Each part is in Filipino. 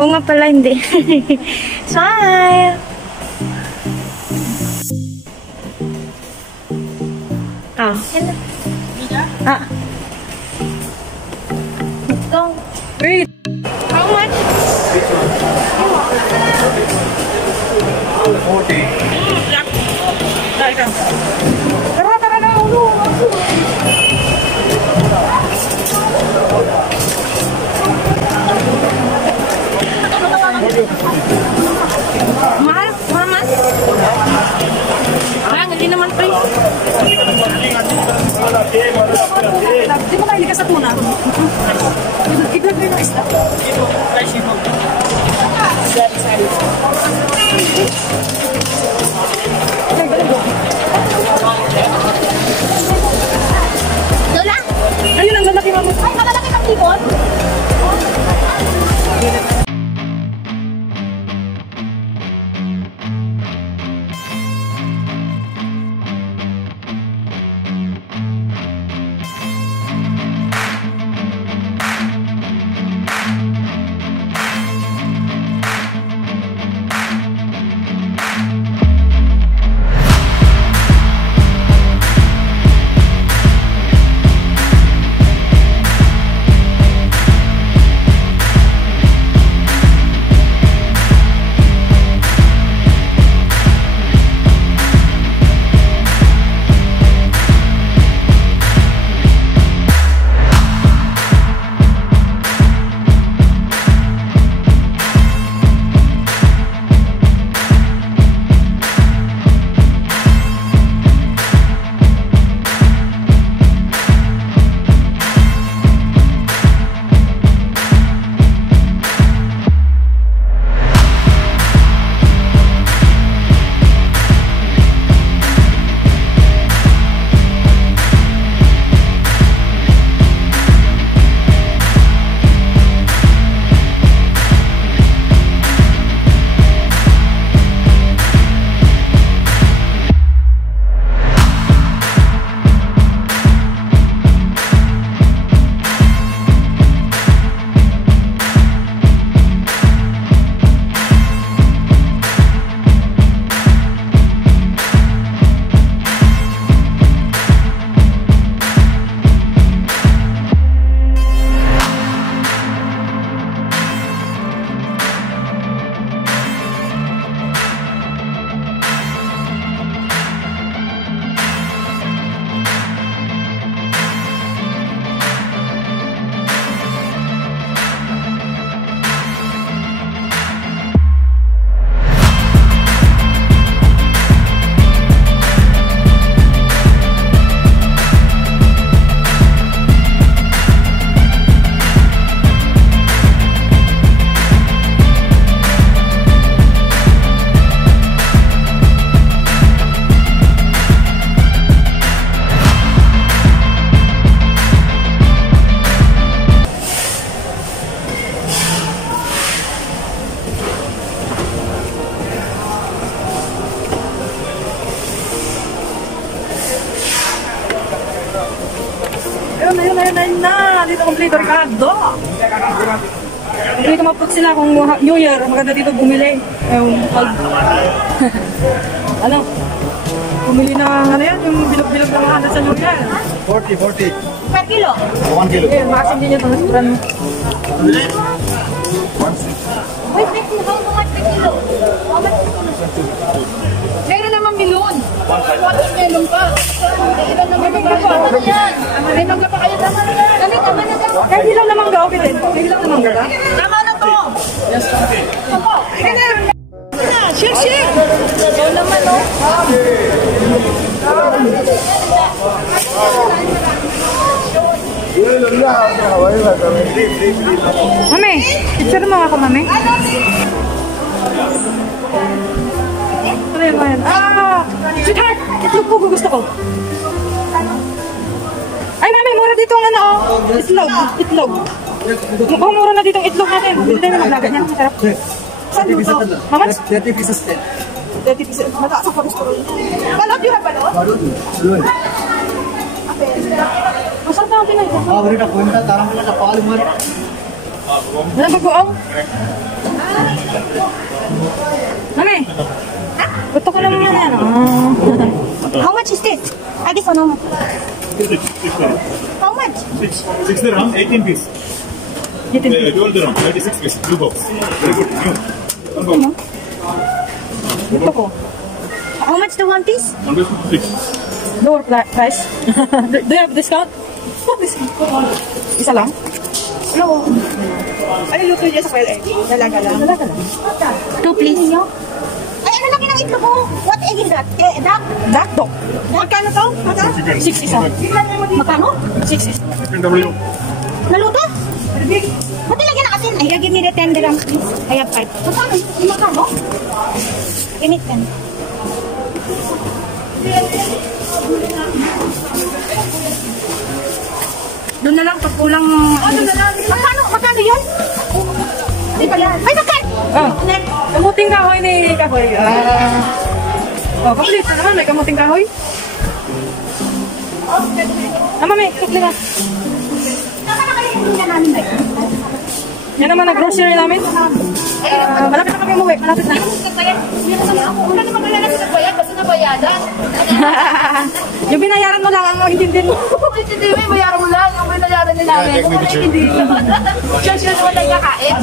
Oo nga pala, hindi. Smile! Ah. Ah. Go. Wait. How much? 40. Tara na, ulo. Mahal? Mahal? Hindi naman pre. Di ba kayo ka sa tuna? I-vlog mo yung isda. Lola? Ayun ang lalaki mo. Ay, malalaki ng tipon? Ayun na! Dito kompleto Ricardo! Hindi ka maput sila kung New Year, maganda dito bumili. Ano? Bumili ng ano yan, yung bilog-bilog na mga sa New Year. 40. Per kilo? 1 kilo. Eh, maasin din yung tanasuran mo. Wait, how much per kilo? How much per kilo? Meron naman milon. Watermelon pa. Ilan naman ba? Ano yan? May mangga pa kayo tama na yan. Kami tama na yan. Kahit ilang naman ga, okay din. Kahit ilang naman ga. Tama na to. Yes, okay. Opo. Shake! So naman, no? Mami, picture mo ako, mami. Ano yun? Sweetheart! Itlog po gusto ko. Ay, mami, mura dito ang ano, Itlog. Mukhang mura na dito ang itlog natin. Hindi tayo maglaga niyan. Masarap. Saan dito? Mama? 30 pieces 10. 30 pieces. Mataas ang cholesterol. Balot, you have balot? Balot. Masarap na ang Pinay. Wala na kwenta. Tarang mo na sa palo mo. Wala bagoong? Mami! Gusto ko naman yan. How much is this? I guess ano. How much? 6 dirham, 18 piece. 12 dirham, 96 piece, blue box. Very good, new. Gusto ko. How much the one piece? 156. Lower price. Do you have discount? Isa lang? No. Ay, luto niya sa pwede. Dalaga lang. Dalaga lang. Two please. Ay, ano laki ng itlog ko? What egg is that? Duck? Duck dog. Magkano to? Magkano? 6 isa. Magkano? 6 isa. Naluto? Ba't nilagyan ng asin? Ay, give me the 10 dirham please. I have 5. Magkano? Magkano? Give me 10. Doon na lang, pag kulang... Magkano yun? Ay, magkano? Kamuting kahoy ni kahoy. Kapalito naman, may kamuting kahoy. Mami, kukli na. Yan naman ang grocery namin. Malapit na kami umuwi, malapit na. Wala naman kailangan sa nagbayad, basta nabayadan. Yung binayaran mo lang ang intindihin mo. Hindi mo, bayaran mo lang. Yung binayaran nila namin. Hindi. Siya naman lang nakain.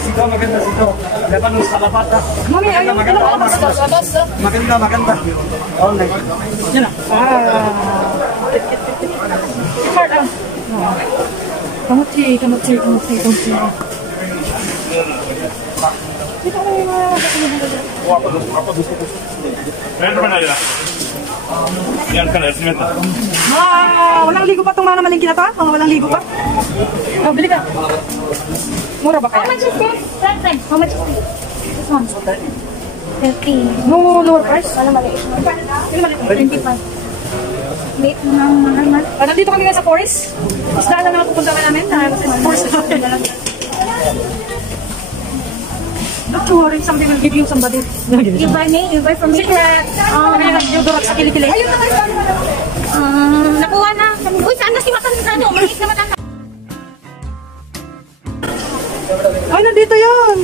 Sito, maganda sito. Laban ng salapata. Mami, ayun. Maganda, maganda. Yan na. Smart ah. Kamuti. Dito kami Yan ka na, estimate. walang ligo pa itong mga namalingki na to? Mga walang ligo pa? Oh, bili ka. Mura ba How kaya? much is this? Friend, how much is this? This one. 30. No lower price? Wala maliit. Sino maliit? 25. Late mo nang mahal. Nandito kami nga sa forest. Isda lang naman pupunta ka namin. Forest na. Don't you worry, somebody will give you somebody. You buy me? You buy from me? Secret! Kami nag-deodorant sa kilikili. Ayun na kayo. Nakuha na. Uy, saan na si Matan? Ano? Maliit na Matan. Ay, nandito yun!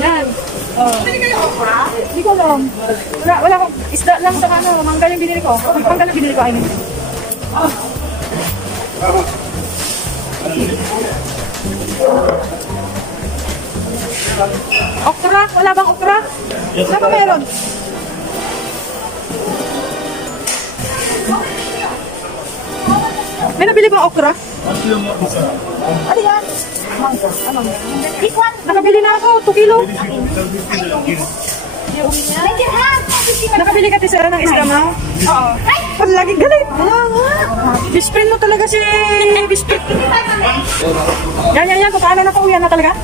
Yan. Hindi ko alam. Wala akong isda lang sa ano. Mangga yung binili ko. Mangga yung binili ko. I mean. Okra? Wala bang okra? Wala ba meron? May nabili bang okra? Ano yan? This one? Nakabili na ako, 2 kilo. Nakabili ka tisa ng isda mo? Oo. Palaging galit. Bisprin mo talaga si Bisprin. Yan. Paano na pauwian na talaga?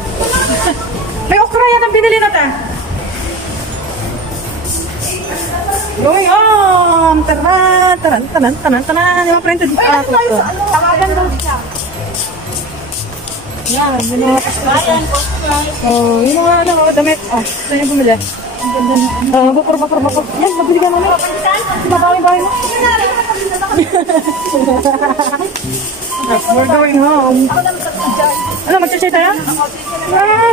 May okra yan ang binili natin. Going on! Taran. Di ba printed? Tawagan daw siya. Yan, yung mga kasama. Oh, yung mga damit. Saan yung bumili? Bukor. Yan, nabili ka namin. Babawi mo. We're going home. Ano, mag-chay tayo?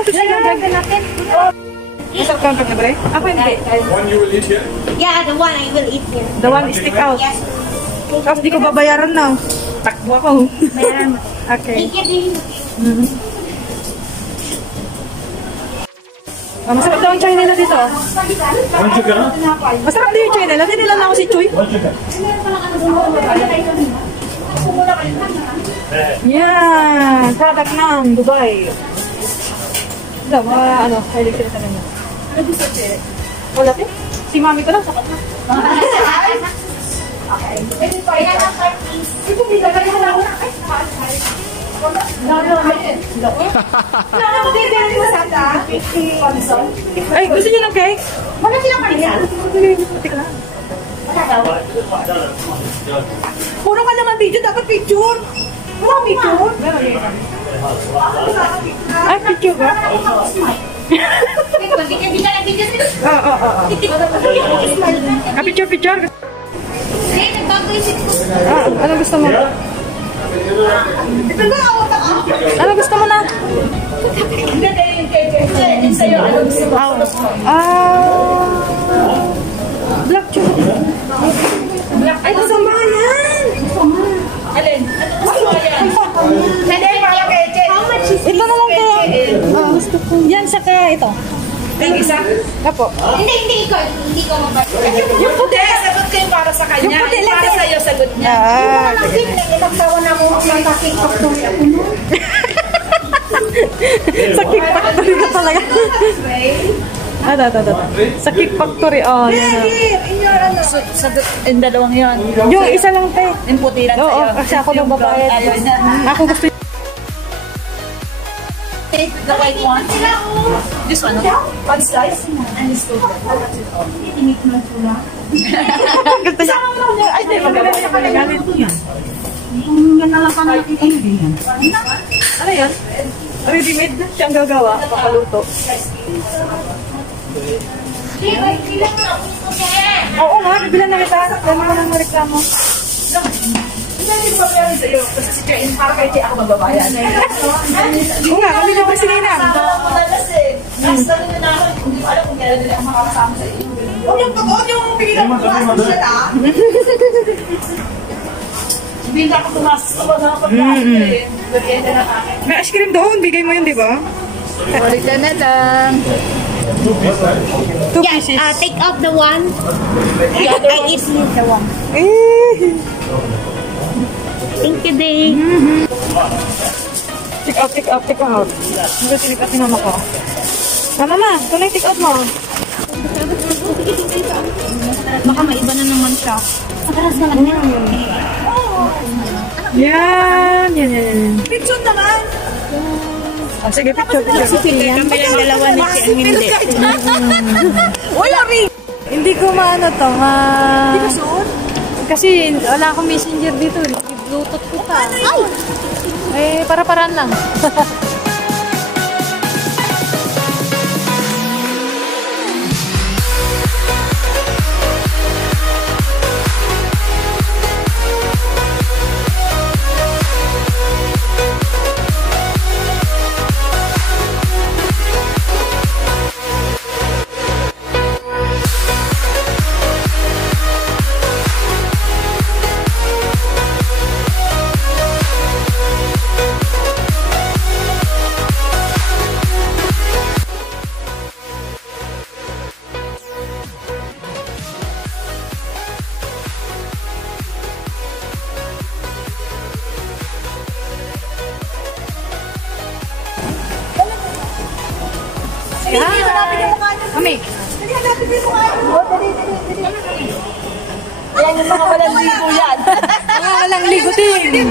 Gagawin natin. Masarap ka ang pagkabre? Ako hindi. One you will eat here? Yeah, the one I will eat here. The one is stick out. Yes. Tapos di ko babayaran na. Takbo ako. Bayaran mo. Okay. Thank you, din. Masarap daw ang choy nila dito. One chicken, huh? Masarap din yung choy nila. Hindi nila na ako si choy. One chicken. Yan. Product ng Dubai. Ito, mga ano, hilig sila sa kanya. Ano gusto siya? Wala din. Si mami ko lang, sapat na. Okay. Kaya na 30. Ito, bilagay mo lang. Ay, gusto niyo ng cake? Wala silang kanya. Tika lang. Wala daw. Puro ka naman video, dapat picture. Wala picture? Ay, picture ba? Oo. Picture. Anong Anong gusto mo? Ano gusto mo na? Hindi, yung kay sa'yo. Ano gusto mo? Black chocolate. Ay, masama yan! Alin? Ano gusto mo yan? Hindi, mga kay Ito na lang kaya. Gusto ko. Yan, saka ito. Yung isa? Apo. Hindi ko mabalik. Yung puti. Sagot ko yung para sa kanya. Yung puti lang. Para sa'yo, sagot niya. Nagtawa na mo ang taking factory ako no. Sa Cake Factory ka talaga. Ito. Sa Cake Factory. Oh, yan. Sagot, yung dalawang yun. Yung isa lang, te. Yung puti lang Oo, sa'yo. kasi ako nang babayad. Ayaw na. Ako gusto The white one? This one, okay? One slice? And this two. gusto niya. Ay, di, maganda niya pala gamit ko yan. Ano yan? Ready-made na siyang gagawa. Papaluto. Oo nga, bibilan na kita. Dami ko nang mareklamo. Hindi ko papayarin sa'yo. Kasi si Jane, para kay Jane ako magbabayad. Oo nga, kami na kasi ninang. Kasama ko na kasi. Last na rin na ako. Hindi ko alam kung kailan nila ang makakasama sa iyo. Huwag yung pigilan ko tumasok siya na. Hindi na ako tumasok sa mga pagkain eh. Merienda na akin. May ice cream doon, bigay mo yun, di ba? Ulitan na lang. 2 pieces. Take out the one. I eat the one. Eh. Thank you, Dave. Take out. Hindi tinik at sinama ko. Mama, ito na yung take out mo. Baka maiba na naman siya. Sakaras na lang niya. Yan. Picture naman. Oh, sige, picture. Kami ang dalawa ni si ang hindi. Wala rin. Hindi ko maano to, Hindi ka suot? kasi wala akong messenger dito. I-bluetooth ko pa. Ay! Eh, para-paraan lang. Mami. Ayan yung mga walang ligo yan. Mga walang ligo din.